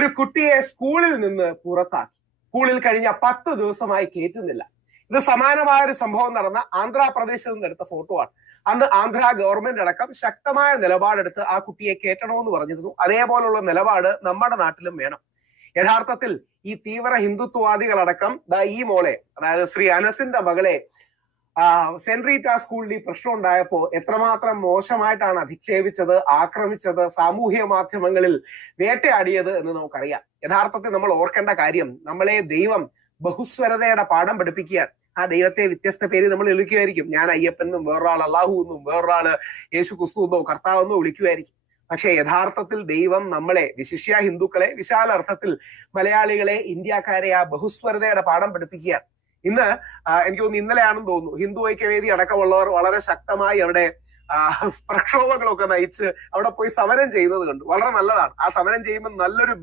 ഒരു കുട്ടിയെ സ്കൂളിൽ നിന്ന് പുറത്താക്കി. സ്കൂളിൽ കഴിഞ്ഞ 10 ദിവസമായി കയറ്റുന്നില്ല. ഇത് സമാനമായ ഒരു സംഭവം നടന്ന ആന്ധ്രാപ്രദേശിൽ നിന്ന് എടുത്ത ഫോട്ടോ ആണ്. അന്ന് ആന്ധ്ര ഗവൺമെന്റ് അടക്കം ശക്തമായ നിലപാടെടുത്ത് ആ കുട്ടിയെ കയറ്റണമെന്ന് പറഞ്ഞിരുന്നു. അതേപോലുള്ള നിലപാട് നമ്മുടെ നാട്ടിലും വേണം. യഥാർത്ഥത്തിൽ ഈ തീവ്ര ഹിന്ദുത്വവാദികളടക്കം ഈ മോളെ, അതായത് ശ്രീ അനസിന്റെ മകളെ സെന്റ് റീറ്റ സ്കൂളിൽ ഈ പ്രശ്നം ഉണ്ടായപ്പോ എത്രമാത്രം മോശമായിട്ടാണ് അധിക്ഷേപിച്ചത്, ആക്രമിച്ചത്, സാമൂഹ്യ മാധ്യമങ്ങളിൽ വേട്ടയാടിയത് എന്ന് നമുക്കറിയാം. യഥാർത്ഥത്തിൽ നമ്മൾ ഓർക്കേണ്ട കാര്യം, നമ്മളെ ദൈവം ബഹുസ്വരതയുടെ പാഠം പഠിപ്പിക്കുകയാണ്. ആ ദൈവത്തെ വ്യത്യസ്ത പേര് നമ്മൾ വിളിക്കുമായിരിക്കും. ഞാൻ അയ്യപ്പനെന്നും, വേറൊരാൾ അള്ളാഹു എന്നും, വേറൊരാള് യേശു ക്രിസ്തു എന്നോ കർത്താവെന്നോ വിളിക്കുമായിരിക്കും. പക്ഷെ യഥാർത്ഥത്തിൽ ദൈവം നമ്മളെ, വിശിഷ്യ ഹിന്ദുക്കളെ, വിശാല അർത്ഥത്തിൽ മലയാളികളെ, ഇന്ത്യക്കാരെ ആ ബഹുസ്വരതയുടെ പാഠം പഠിപ്പിക്കുകയാണ്. ഇന്ന് എനിക്ക് തോന്നുന്നു ഇന്നലെയാണെന്ന് തോന്നുന്നു, ഹിന്ദു ഐക്യവേദി അടക്കമുള്ളവർ വളരെ ശക്തമായി അവിടെ പ്രക്ഷോഭങ്ങളൊക്കെ നയിച്ച് അവിടെ പോയി സമരം ചെയ്യുന്നത് കണ്ടു. വളരെ നല്ലതാണ്. ആ സമരം ചെയ്യുമ്പോൾ നല്ലൊരു